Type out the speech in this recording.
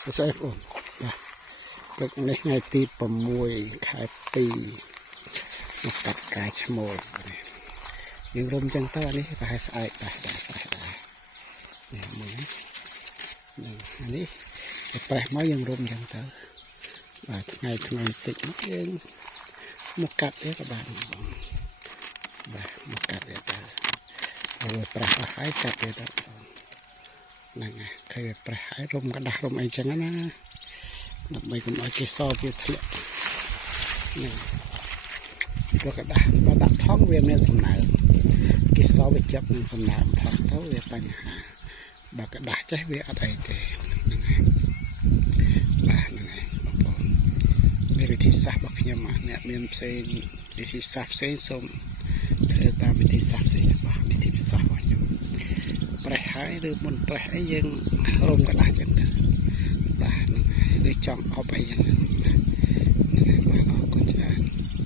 ស្អីបងបាទព្រឹកនេះថ្ងៃទី6 ខែ 2 មកកាត់ការឈ្មោលយើងរុំចឹងទៅអានេះប្រហែលស្អែកដែរនេះមើលអានេះប្រេះមកយើងរុំចឹងទៅបាទថ្ងៃតិចមកយើងមកកាត់វាក៏បានបងបាទមកកាត់វាទៅហើយប្រេះឲ្យកាត់វាទៅហ្នឹងហើយឃើញប្រេះឲ្យរុំกระดาษរុំអីចឹងណាដើម្បីកុំឲ្យគេសវាធ្លាក់ហ្នឹងព្រោះกระดาษបើដាក់ថង់វាមានសំណើមគេសវាចាប់នឹងសំណើមថង់ទៅវាបញ្ហាបើกระดาษចេះវាអត់អីទេហ្នឹងហើយបាទហ្នឹងហើយបងប្អូននេះវិធីសាស្ត្ររបស់ខ្ញុំអ្នកមានផ្សេងវិធីសាស្ត្រផ្សេងសូមធ្វើតាមវិធីសាស្ត្រផ្សេងរបស់វិធីសាស្ត្ររបស់ខ្ញុំប្រេះហើយឬមុនប្រេះអីយើងរុំกระดาษចឹងទៅបាទហ្នឹងហើយឬចង់អប់អីចឹងបាទ